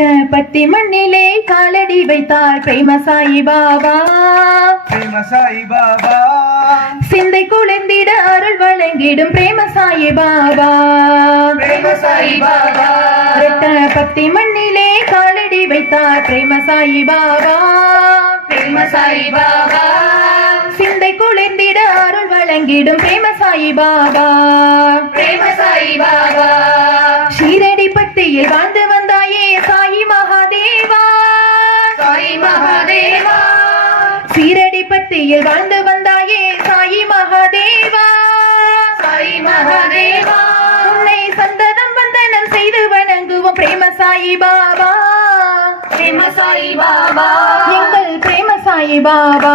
பத்தி மண்ணிலே காலடி வைத்தார் பிரேம சாயி பாபா. பிரேம சாய் பாபா. சிந்தை குளிர்ந்திட அருள் வழங்கிடும் பிரேம சாயி பாபா. பிரேம சாய் பாபா. ரெட்ட பத்தி மண்ணிலே காலடி வைத்தார் பிரேம சாயி பாபா. பிரேம சாய் பாபா. சிந்தை குளிர்ந்திட அருள் வழங்கிடும் பிரேம சாயி பாபா. பிரேம சாய் பாபா. ஷீரடி பத்தியில் சீரடி பத்தியில் வாழ்ந்து வந்தாயே சாயி மகாதேவா. சாய் மகாதேவா. உன்னை சந்ததம் வந்தனம் செய்து வணங்குவோம் பிரேம சாயி பாபா. பிரேம சாய் பாபா. எங்கள் பிரேம சாயி பாபா.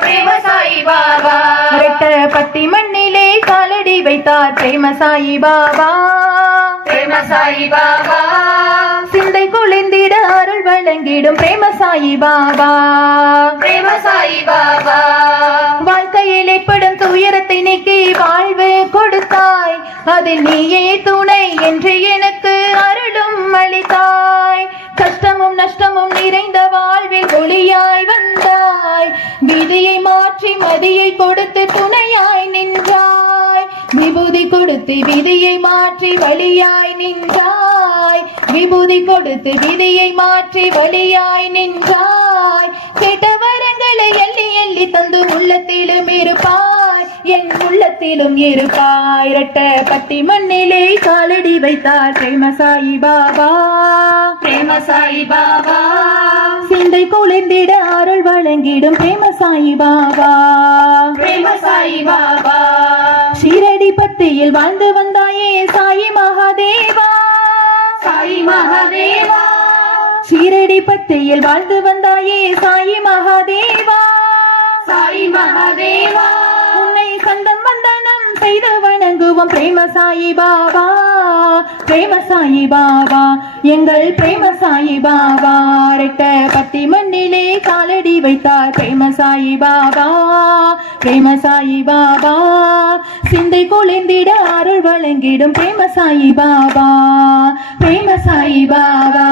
பிரேம சாய் பாபா. ரெட்ட பத்தி மண்ணிலே காலடி வைத்தார் பிரேம சாயி பாபா. பிரேம சாய் பாபா. வழங்கிடும் பிரேம சாயி பாபா. பிரேம சாய் பாபா. வாழ்க்கையில் ஏற்படும் துயரத்தை நீக்கி வாழ்வு கொடுத்தாய். அதில் நீயே துணை என்று எனக்கு அருளும் அளித்தாய். கஷ்டமும் நஷ்டமும் நிறைந்த வாழ்வில் ஒளியாய் வந்தாய். விதியை மாற்றி மதியை கொடுத்து நின்றாய் விபூதி கொடுத்து விதியை மாற்றி வழியாய் நின்றாய். விபூதி கொடுத்து விதியை மாற்றி வழியாய் நின்றாய். கேட்ட வரங்களை எள்ளி எள்ளி தந்து உள்ளத்திலும் இருப்பாய். என் உள்ளத்திலும் இருப்பாய். இரட்ட பத்தி மண்ணிலே காலடி வைத்தார் பிரேம சாயி பாபா. பிரேம சாய் பாபா. சிந்தை குளிர்ந்திட அருள் வழங்கிடும் பிரேம சாயி பாபா. பிரேம சாய் பாபா. பத்தியில் வாழ்ந்து வந்தாயே சாயி மகாதேவா. சாய் மகாதேவா. ஷீரடி பத்தியில் வாழ்ந்து வந்தாயே சாயி மகாதேவா. சாய் மகாதேவா. உன்னை சந்தம் வந்தனம் செய்து வணங்குவோம் பிரேம சாயி பாபா. பிரேம சாயி பாபா எங்கள் பிரேம சாயி பாபா. ரெட்ட பத்தி மண்ணிலே காலடி வைத்தார் பிரேம சாயி பாபா. பிரேம சாயி பாபா சிந்தை குளிந்திட அருள் வழங்கிடும் பிரேம சாயி பாபா பிரேம சாயி பாபா.